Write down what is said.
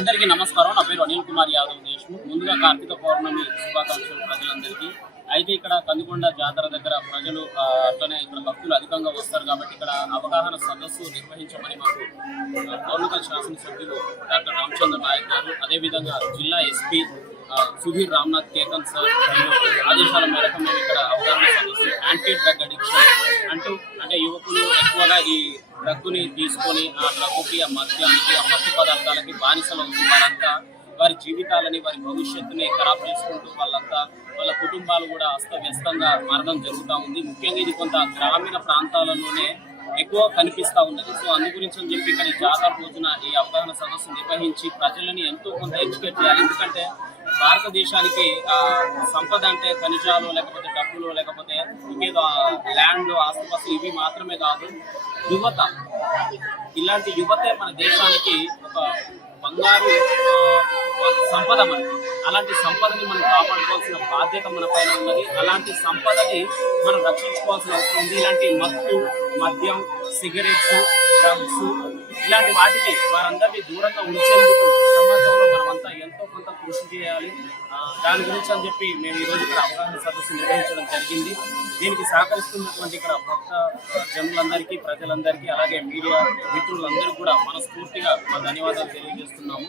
అందరికీ నమస్కారం. నా పేరు అనిల్ కుమార్ యాదవ్ దేశ్ముఖ్. ముందుగా కార్తీక పౌర్ణమి శుభాకాంక్షలు ప్రజలందరికీ. అయితే ఇక్కడ కందుకొండ జాతర దగ్గర ప్రజలు అట్లనే ఇక్కడ భక్తులు అధికంగా వస్తారు కాబట్టి ఇక్కడ అవగాహన సదస్సు నిర్వహించమని మాకు గౌరవ శాసనసభ్యులు డాక్టర్ రామచంద్ర నాయక్ గారు అదేవిధంగా జిల్లా ఎస్పీ సుధీర్ రామ్నాథ్ కేకన్ సార్ ఆదేశాల మేరకు మేము ఇక్కడ అవగాహన సదస్సు యాంటీ డ్రగ్ అడిక్షన్ అంటూ అంటే యువకులు ఎక్కువగా ఈ డ్రగ్గుని తీసుకొని ఆ డ్రగ్గుకి ఆ మద్యానికి ఆ మత్తు పదార్థాలకి బానిసలు అవుతూ వారంతా వారి జీవితాలని వారి భవిష్యత్తుని ఖరాబ్ చేసుకుంటూ వాళ్ళంతా వాళ్ళ కుటుంబాలు కూడా అస్తవ్యస్తంగా మారడం జరుగుతూ ఉంది. ముఖ్యంగా ఇది కొంత గ్రామీణ ప్రాంతాలలోనే ఎక్కువ కనిపిస్తా ఉన్నది. సో అందు గురించి అని చెప్పి ఇక్కడ జాతర రోజున ఈ అవగాహన సదస్సు నిర్వహించి ప్రజలని ఎంతో కొంత ఎడ్యుకేట్ చేయాలి. ఎందుకంటే భారతదేశానికి సంపద అంటే ఖనిజాలు లేకపోతే డబ్బులు లేకపోతే ఇంకేదో ల్యాండ్ ఆస్తుపాస్తులు ఇవి మాత్రమే కాదు. యువత ఇలాంటి యువతే మన దేశానికి ఒక బంగారు సంపద మనకి. అలాంటి సంపదని మనం కాపాడుకోవాల్సిన బాధ్యత మన పైన ఉన్నది. అలాంటి సంపదని మనం రక్షించుకోవాల్సిన అవసరం ఉంది. ఇలాంటి మత్తు మద్యం సిగరెట్స్ డ్రగ్స్ ఇలాంటి వాటికి వారందరినీ దూరంగా ఉంచేందుకు మనమంతా ఎంతో కొంత కృషి చేయాలి. ఆ, దాని గురించి అని చెప్పి మేము ఈ రోజు ఇక్కడ అవగాహన సదస్సు నిర్వహించడం జరిగింది. దీనికి సహకరిస్తున్నటువంటి ఇక్కడ భక్త జనులందరికీ ప్రజలందరికీ అలాగే మీడియా మిత్రులందరికీ కూడా మనస్ఫూర్తిగా మా ధన్యవాదాలు తెలియజేస్తున్నాము.